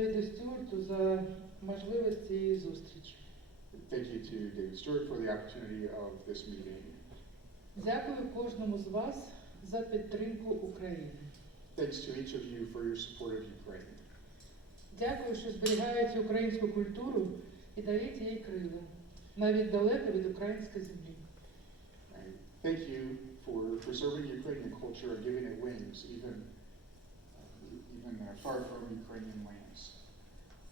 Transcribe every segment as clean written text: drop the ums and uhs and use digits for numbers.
Девіду Стюарту за можливість цієї зустрічі. Thank you to David Stewart for the opportunity of this meeting. Дякую кожному з вас за підтримку України. Thanks to each of you for your support of Ukraine. Дякую, що зберігаєте українську культуру і даєте їй крила, навіть далеко від української землі. Thank you for preserving Ukrainian culture and giving it wings, even far from Ukrainian lands.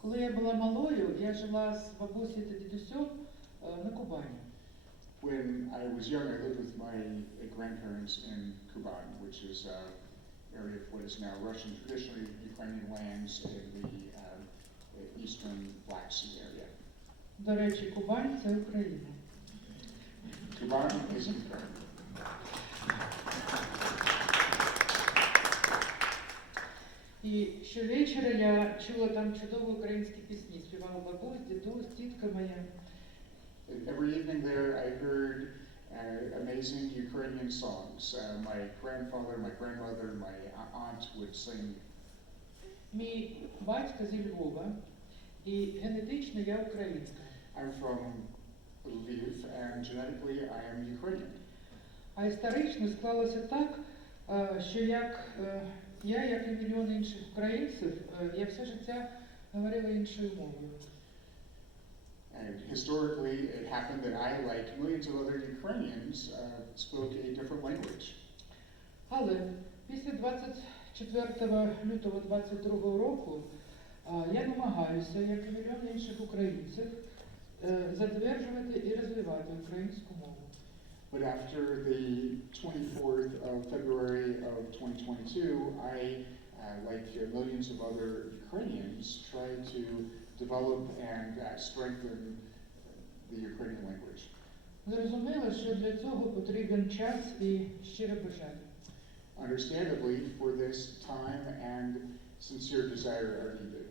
Коли я була малою, я жила з бабусею та дідусем на Кубані. When I was young, I lived with my grandparents in Kuban, which is an area of what is now Russian, traditionally Ukrainian lands in the eastern Black Sea area. До речі, Кубань – це Україна. Kuban is Ukraine. І щовечора я чула там чудові українські пісні, співала бабусь, дідусь, тітка моя. Every evening there, I heard amazing Ukrainian songs. My grandfather, my grandmother, my aunt would sing. Мій батько зі Львова, і генетично я українська. I'm from Lviv, and genetically I am Ukrainian. А історично склалося так, що я, як і мільйони інших українців, я все життя говорила іншою мовою. And historically, it happened that I, like millions of other Ukrainians, spoke a different language. Але після 24 лютого 22 року я намагаюся, як і мільйони інших українців, затверджувати і розвивати українську мову. But after the 24th of February of 2022, I, like millions of other Ukrainians, tried to develop and strengthen the Ukrainian language. Зрозуміло, що для цього потрібен час і щире бажання. Understandably, for this time and sincere desire are needed.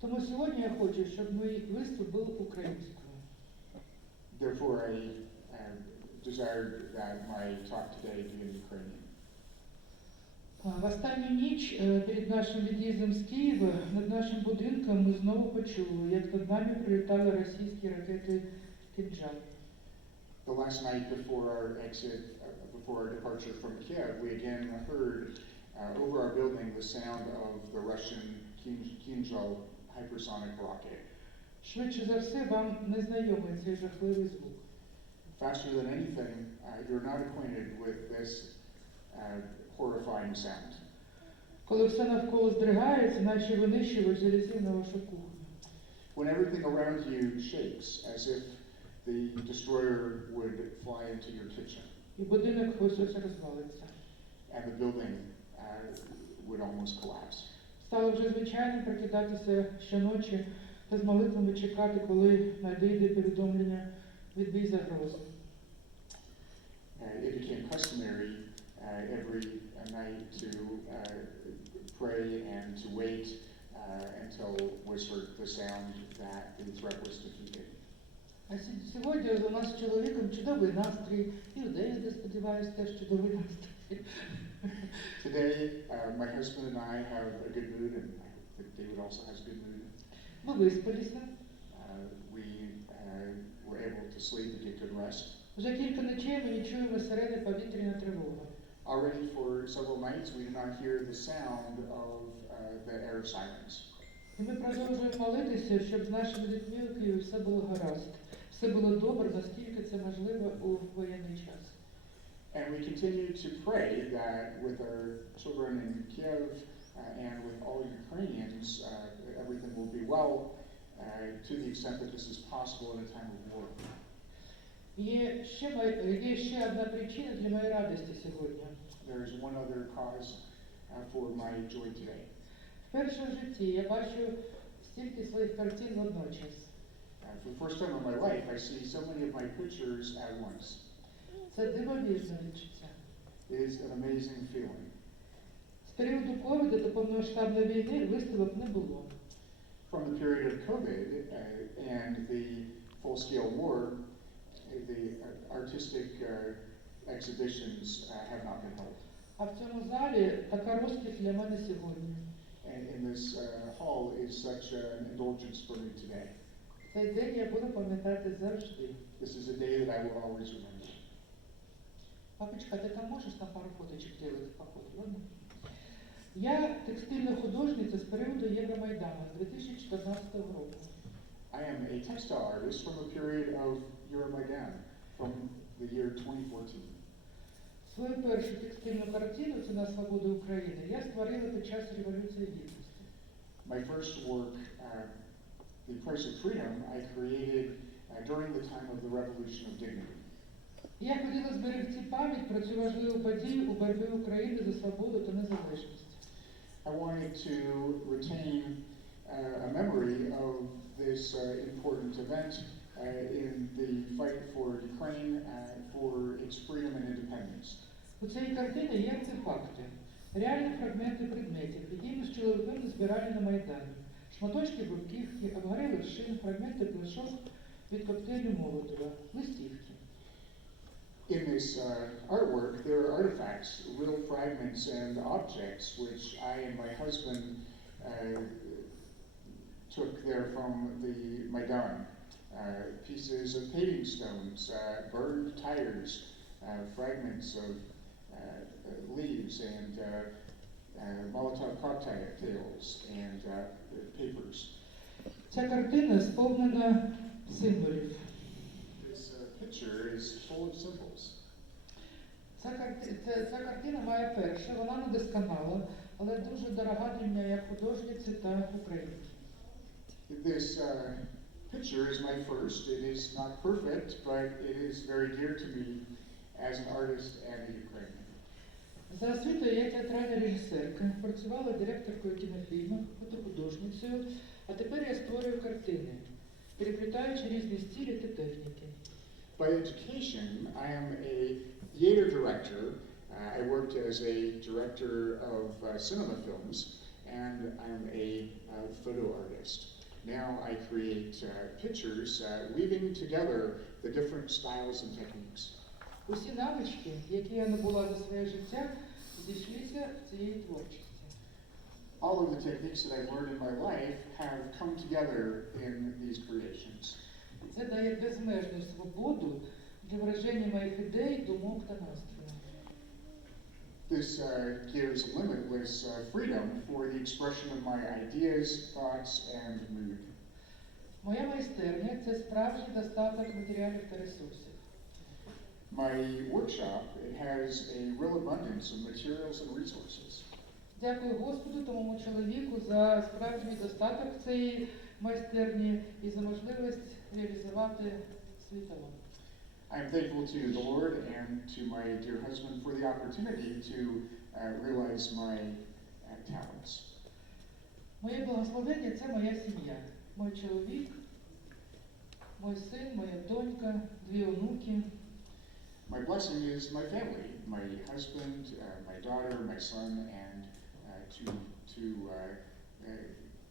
Тому сьогодні я хочу, щоб мій виступ був українською. Therefore, I desired that my talk today be in Ukrainian. В останню ніч перед нашим від'їздом з Києва над нашим будинком ми знову почули, як над нами прилітали російські ракети «Кинджал». The last night before our exit, before our departure from Kiev, we again heard over our building the sound of the Russian Kinzhal hypersonic rocket. Швидше за все, вам не знайомий цей жахливий звук. Faster than anything, you're not acquainted with this horrifying sound. Коли все навколо здригається, наче винищувач залізів на вашу кухню. When everything around you shakes, as if the destroyer would fly into your kitchen. І будинок ось розвалиться. And the building would almost collapse. Стало вже звичайним прокидатися щоночі та з молитвами чекати, коли надійде повідомлення відбій загрози. It became customary every night to pray and to wait until was heard the sound that the threat was defeated. А сьогодні у нас з чоловіком чудовий настрій, і у Девіда, сподіваюся, теж чудовий настрій. Today, my husband and I have a good mood, and I hope that David also has a good mood. Ми виспалися. We were able to sleep and get good rest. Вже кілька ночей ми не чуємо сирени повітряна тривога. Already for several nights, we did not hear the sound of the air sirens. І ми продовжуємо молитися, щоб з нашими дітьми у Києві все було гаразд. Все було добре, наскільки це можливо у воєнний час. And we continue to pray that with our children in Kiev and with all Ukrainians, everything will be well to the extent that this is possible in a time of war. Є ще одна причина для моєї радості сьогодні. There is one other cause for my joy today. Вперше в житті я бачу стільки своїх картин водночас. For the first time in my life, I see so many of my pictures at once. Це дивовижне відчуття. It is an amazing feeling. З періоду ковіду до повномасштабної війни виставок не було. From the period of COVID and the full-scale war, the artistic exhibitions have not been held. А в цьому залі така розкіш для мене сьогодні. in this hall is such an indulgence for me today. Цей день я буду пам'ятати завжди. This is a day that I will always remember. Папочка, ти там можеш на пару фоточок делать походу, ладно? Я текстильна художниця з періоду Євромайдану 2014 року. I am a textile artist from a period of Euromaidan, from the year 2014. Свою першу текстильну картину «Ціна свободи України» я створила під час Революції Гідності. My first work, The Price of Freedom, I created during the time of the Revolution of Dignity. Я хотіла зберегти пам'ять про цю важливу подію у боротьбі України за свободу та незалежність. I wanted to retain a memory of this important event in the fight for Ukraine, for its freedom and independence. У цій картині є артефакти, реальні фрагменти предметів, які ми з чоловіком збирали на Майдані. Шматочки бруківки, обгорілих шин, фрагменти пляшок від коктейлю Молотова, листівки. In this artwork, there are artifacts, little fragments and objects which I and my husband took there from the Maidan. Pieces of paving stones, burned tires, fragments of leaves and Molotov cocktails and papers. Ця картина сповнена символів. This picture is full of symbols. Ця картина моя перша, вона не досконала, але дуже дорога для мене як художниці та українки. This picture is my first. It is not perfect, but it is very dear to me as an artist and a Ukrainian. За освітою я театральна режисерка, працювала директоркою кінофільму, фотохудожницею, а тепер я створюю картини, переплітаючи різні стилі та техніки. By education, I am a theater director. I worked as a director of cinema films, and I'm a photo artist. Now I create pictures, weaving together the different styles and techniques. Усі навички, які я набула за своє життя, зійшлися в цієї творчості. All of the techniques that I've learned in my life have come together in these creations. Це дає безмежну свободу для вираження моїх ідей, думок та настроїв. This gives limitless freedom for the expression of my ideas, thoughts, and mood. Моя майстерня – це справжній достаток матеріалів та ресурсів. My workshop, it has a real abundance of materials and resources. Дякую Господу та моєму чоловіку за справжній достаток цієї майстерні і за можливість реалізувати свій талант. I am thankful to the Lord and to my dear husband for the opportunity to realize my talents. Моє благословення – це моя сім'я. Мій чоловік, мій син, моя донька, дві онуки. My blessing is my family, my husband, my daughter, my son, and two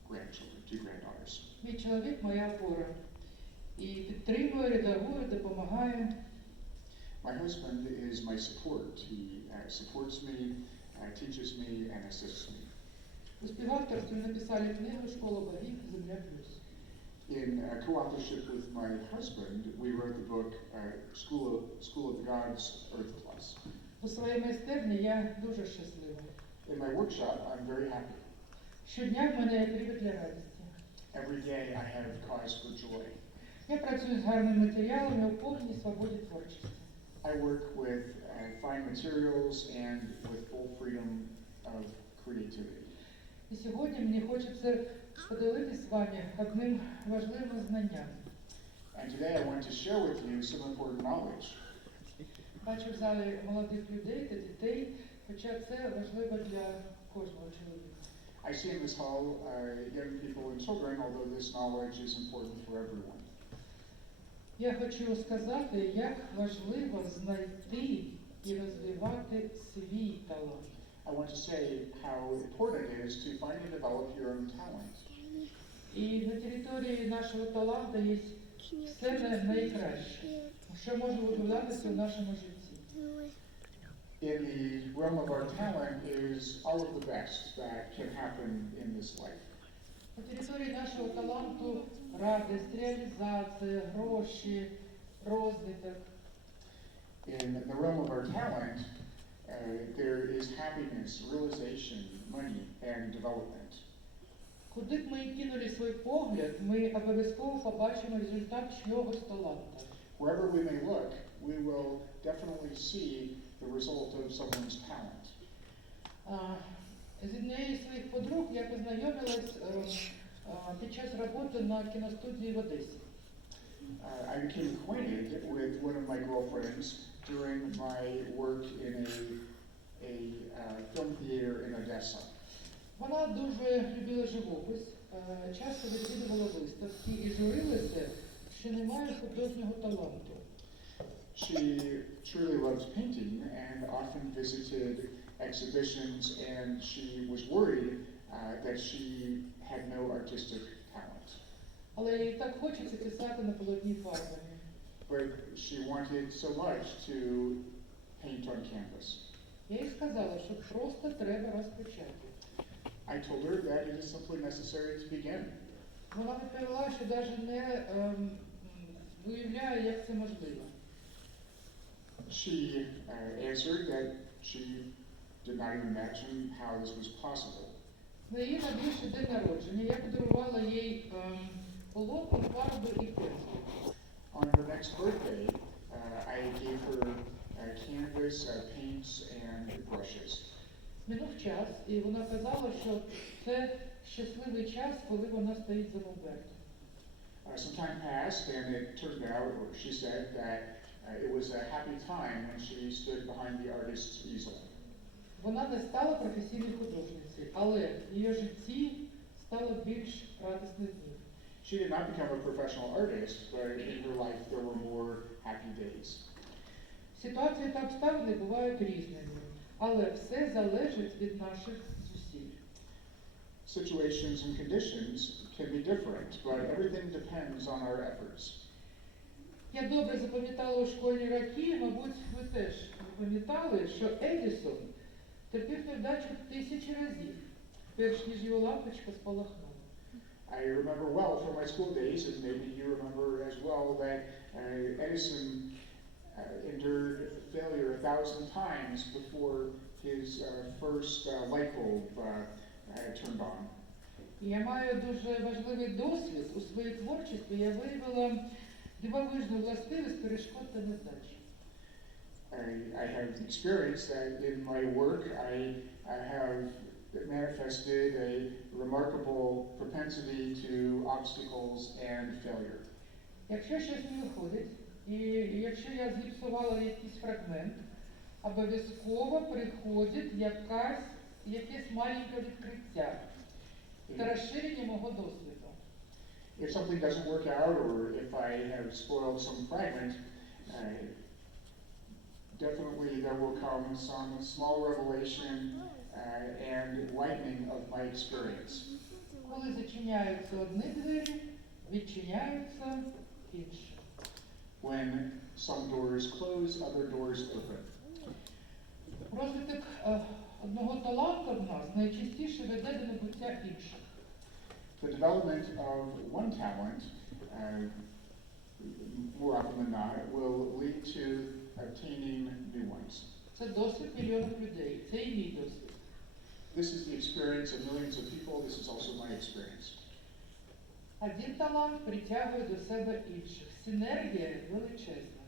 grandchildren, two granddaughters. Мій чоловік – моя опора. І підтримує, редагує, допомагає. My husband is my support. He supports me, teaches me, and assists me. У співавторстві написали книгу «Школа богів. Земля плюс». In co-authorship with my husband, we wrote the book School of the Gods, Earth Plus. У своїй майстерні я дуже щаслива. In my workshop, I'm very happy. Щодня в мене є привід для радості. Every day I have cause for joy. Я працюю з гарними матеріалами у повній свободі творчості. I work with fine materials and with full freedom of creativity. І сьогодні мені хочеться поділитися з вами одним важливим знанням. And today I want to share with you some important knowledge. Бачу в залі молодих людей та дітей, хоча це важливо для кожного чоловіка. I see in this hall young people and children, although this knowledge is important for everyone. Я хочу сказати, як важливо знайти і розвивати свій талант. I want to say how important it is to find and develop your own talent. І на території нашого таланту є все найкраще, що може виділятися в нашому житті. in the realm of our talent is all of the best that can happen in this life. На території нашого таланту радість, реалізація, гроші, розвиток. In the realm of our talent, there is happiness, realization, money, and development. Куди б ми й кинули свій погляд, ми обов'язково побачимо результат чогось таланта. Wherever we may look, we will definitely see the result of someone's talent. З однією з своїх подруг я познайомилась під час роботи на кіностудії в Одесі. I became acquainted with one of my girlfriends during my work in a film theater in Odessa. Вона дуже любила живопис, часто відвідувала виставки і журилася, що немає художнього таланту. She truly loves painting and often visited exhibitions, and she was worried that she had no artistic talent. Але їй так хочеться писати на полотні фарбами. But she wanted so much to paint on canvas. Я їй сказала, що просто треба розпочати. I told her that it is simply necessary to begin. Вона відповіла, що навіть не уявляє, як це можливо. She answered that she did not even imagine how this was possible. На її найближчий день народження я подарувала їй полотно, фарби і пензлі. On her next birthday, I gave her canvas, paints, and brushes. Минув час, і вона казала, що це щасливий час, коли вона стоїть за мольбертом. Some time passed, and it turned out, or she said, that it was a happy time when she stood behind the artist's easel. Вона не стала професійною художницею, але в її житті стало більш радісних днів. She did not become a professional artist, but in her life there were more happy days. Ситуації та обставини бувають різними, але все залежить від наших зусиль. Situations and conditions can be different, but everything depends on our efforts. Я добре запам'ятала у школьні роки, мабуть, ви теж запам'ятали, що Едісон терпів невдачу тисячі разів, перш ніж його лампочка спалахнула. I remember well from my school days, and maybe you remember as well, that Edison endured failure 1,000 times before his first light bulb turned on. Я маю дуже важливий досвід у своїй творчості. Я виявила дивовижну властивість перешкод та невдач. I have experienced that in my work. I have manifested a remarkable propensity to obstacles and failure. Якщо щось не виходить, і якщо я зіпсувала якийсь фрагмент, обов'язково приходить якесь маленьке відкриття та розширення мого досвіду. If something doesn't work out, or if I have spoiled some fragment, definitely there will come some small revelation and lightening of my experience. Коли зачиняються одні двері, відчиняються інші. When some doors close, other doors open. Розвиток одного таланту в нас найчастіше веде до набуття інших. The development of one talent, more often than not, will lead to obtaining new ones. Це досвід мільйонів людей. Це і мій досвід. This is the experience of millions of people. This is also my experience. Один талант притягує до себе інших. Синергія величезна.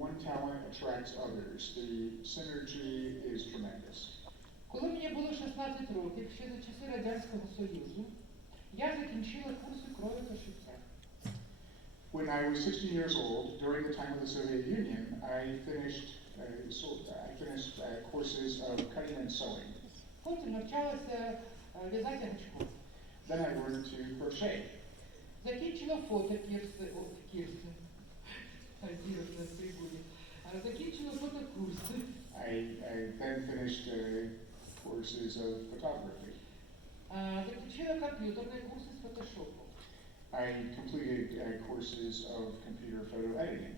One talent attracts others. The synergy is tremendous. Коли мені було 16 років, ще за часи Радянського Союзу, я закінчила курси крові та шиття. When I was 16 years old, during the time of the Soviet Union, I finished courses of cutting and sewing. Потім навчалася в'язати гачком. Then I learned to crochet. Закінчила закінчила фотокурси. I then finished courses of photography. Закінчила комп'ютерні курси з фотошопу. I completed courses of computer photo editing.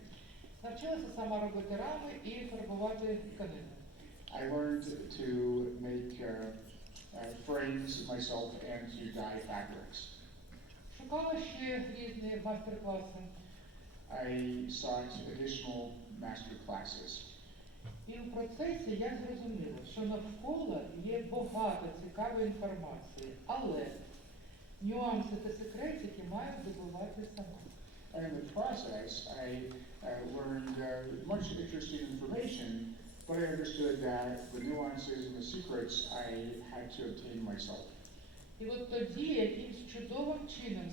Навчилася сама робити рами і фарбувати тканину. I learned to make frames myself and to dye fabrics. Шукала ще різні майстер-класи. I sought additional master classes. І у процесі я зрозуміла, що навколо є багато цікавої інформації, але нюанси та секретики маю здобувати сама. And in the process, I learned much interesting information, but I understood that the nuances and the secrets I had to obtain myself. І от тоді якимсь чудовим чином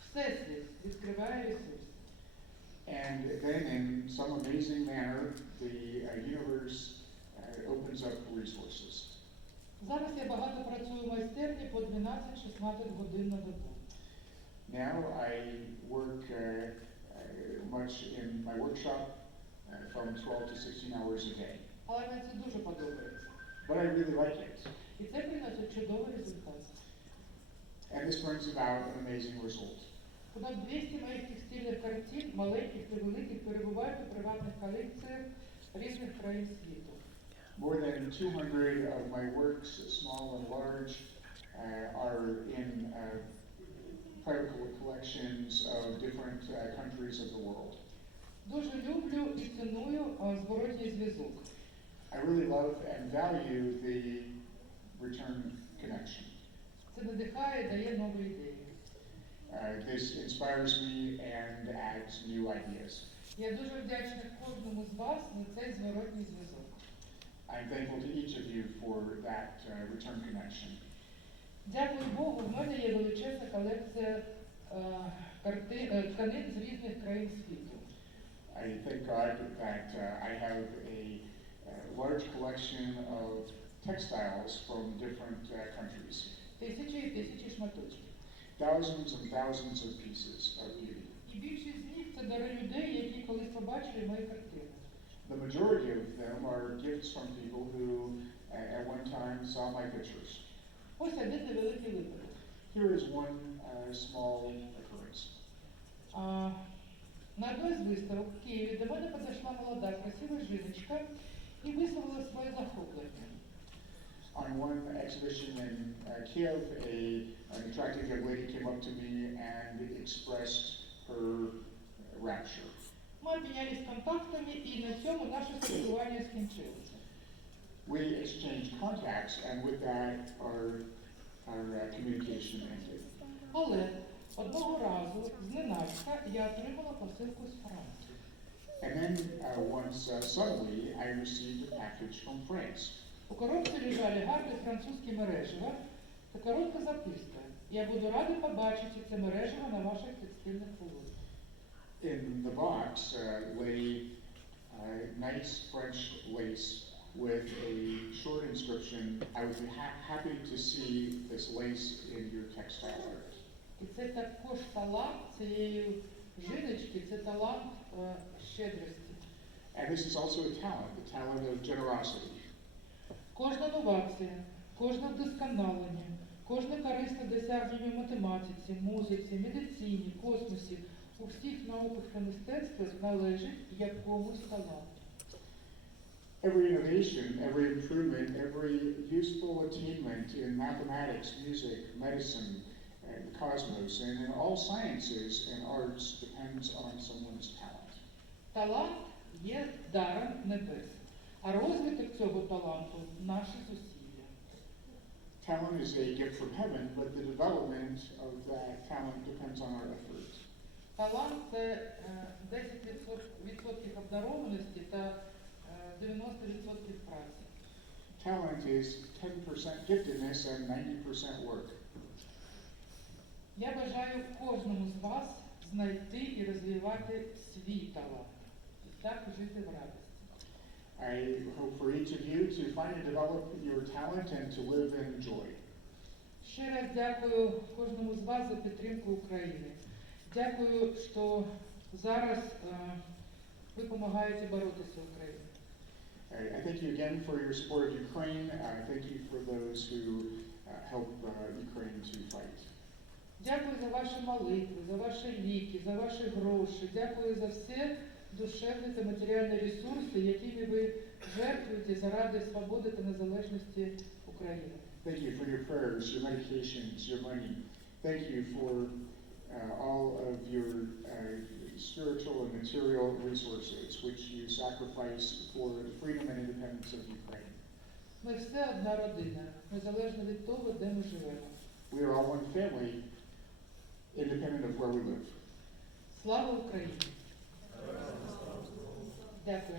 всесвіт відкриває ресурси. And then in some amazing manner, the universe opens up resources. Зараз я багато працюю в майстерні по 12-16 годин на добу. Now I work much in my workshop from 12 to 16 hours a day. Але мені це дуже подобається. But I really like it. І це приносить чудовий результат. And this brings about an amazing result. Понад 200 моїх текстильних картин, маленьких та великих, перебувають у приватних колекціях різних країн світу. More than 200 of my works, small and large, are in private collections of different countries of the world. Дуже люблю і ціную зворотній зв'язок. I really love and value the return connection. Це надихає і дає нові ідеї. This inspires me and adds new ideas. Я дуже вдячна кожному з вас за цей зворотній зв'язок. I'm thankful to each of you for that return connection. Дякую Богу, в мене є величезна колекція тканин з різних країн світу. I thank God that I have a large collection of textiles from different countries. Тисячі і тисячі шматочків. Thousands and thousands of pieces of beauty. І більшість з них це дари людей, які колись побачили мої картини. The majority of them are gifts from people who at one time saw my pictures. Ось один невеликий випадок. Here is one small occurrence. На одной з виставок в Києві до мене підійшла молода, красива жіночка і висловила своє захоплення. On one exhibition in Kiev, an attractive young lady came up to me and expressed her rapture. Ми обмінялись контактами і на цьому наше спілкування скінчилося. We exchanged contacts, and with that, our communication ended. Але одного разу, зненацька, я отримала посилку з Франції. And then once suddenly, I received a package from France. У коробці лежали гарні французькі мережева та коротка записка. Я буду радий побачити це мережево на ваших текстильних полотнах. In the box lay nice French lace with a short inscription, I would be happy to see this lace in your textile art. І це також талант цієї жіночки, це талант щедрості. And this is also a talent of generosity. Кожна новація, кожне вдосконалення, кожне корисне досягнення в математиці, музиці, медицині, космосі, у всіх науках та мистецтвах належить якомусь таланту. Every innovation, every improvement, every useful attainment in mathematics, music, medicine, and the cosmos, and in all sciences and arts depends on someone's talent. Талант є даром небес, а розвиток цього таланту – наші зусилля. Talent is a gift from heaven, but the development of that talent depends on our effort. Талант – це 10% обдарованості та 90% праці. Talent is 10% giftedness and 90% work. Я бажаю кожному з вас знайти і розвивати свій талант. І так жити в радості. I hope for each of you to find and develop your talent and to live in joy. Ще раз дякую кожному з вас за підтримку України. Дякую, що зараз ви допомагаєте боротися Україні. I thank you again for your support of Ukraine. I thank you for those who help Ukraine to fight. Дякую за ваші молитви, за ваші ліки, за ваші гроші. Дякую за все, душевні та матеріальні ресурси, якими ви жертвуєте заради свободи та незалежності України. Thank you for your prayers, your medications, your money. Thank you for all of your spiritual and material resources, which you sacrifice for the freedom and independence of Ukraine. Ми все одна родина, незалежно від того, де ми живемо. We are all one family, independent of where we live. Слава Україні! Дякую.